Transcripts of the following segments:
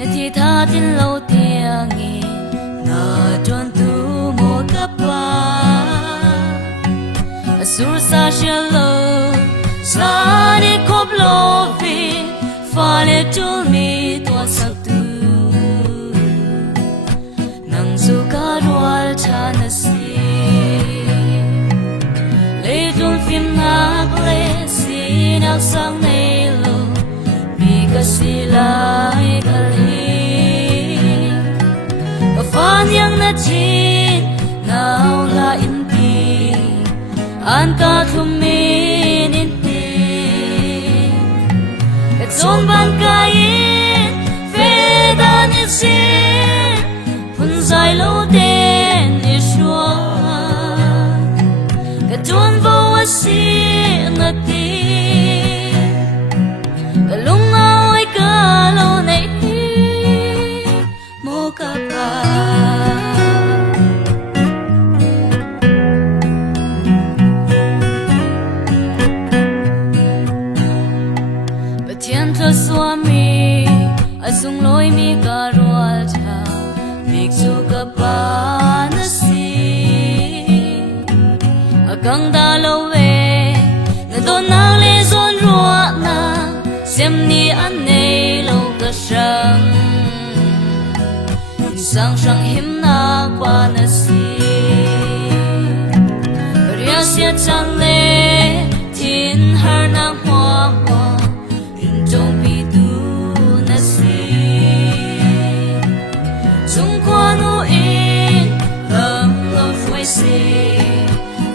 那其他的老天爷，那专注莫个吧，苏萨些了，萨的可不罗菲，发了就没多少度，能做个罗查那些，雷中film那个嘞，是那sang内路，比个是来个嘞。Yang na chin now la inti anta thumin inti zon ban kain fedan isin pun zai lo den ishwa katun vo asi ngati lunga ka lo nei mo ka pa Swami asung loi mi karwal tha biksu ka pa na si akang da lo we na don na le zon ruwa na sem ni an nei lo ka shang sang shang him na kwa na si ria sia chang le tin har na hwa hwa don't be do na see Sung kwa no in lo fue se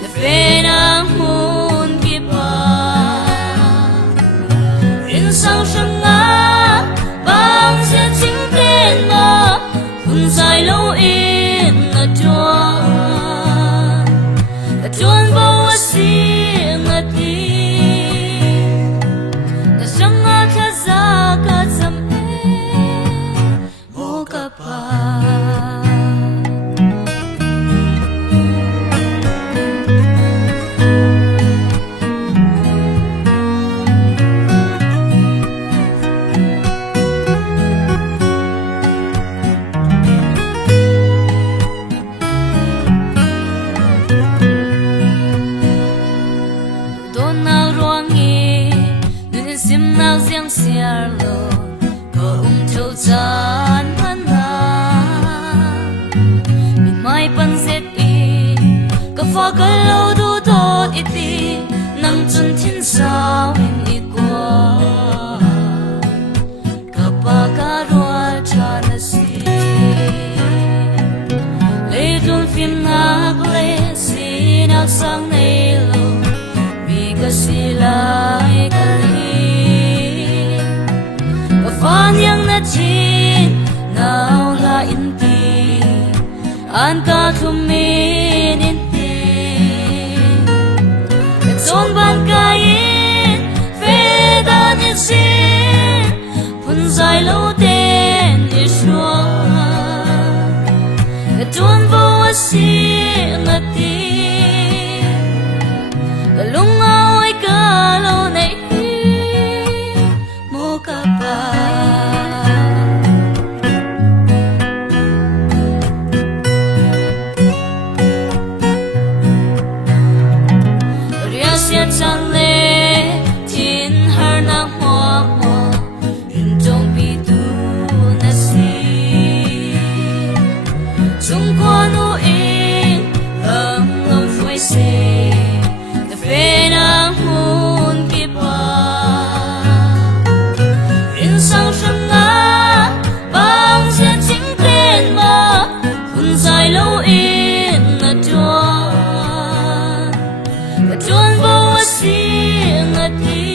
the pena moon ki pa in sang shang nga bang se ching ten ma kun sai lo in na chuan bo si ngati sim nào riêng xiar lo có châu chan pan na min mai pan zet i ka fa ka lo du to iti nang chun thin sao in i kwa ka pa ka ro cha na si le dun fin na gle si na sang nei lo bi ka si lai ka Yang na chin now la inti anta thumin inti zon ban kain fedan isin pun zai lo den ishwa katun vo asi ngati lunga oi ka lo nei mo ka pa Chang le tin har na hwa hwa in don't be do na si chung kwa no in lo fue se the pena moon ki pa in sang shang nga bang se ching ten ma kun zai lo in na chuan si ngati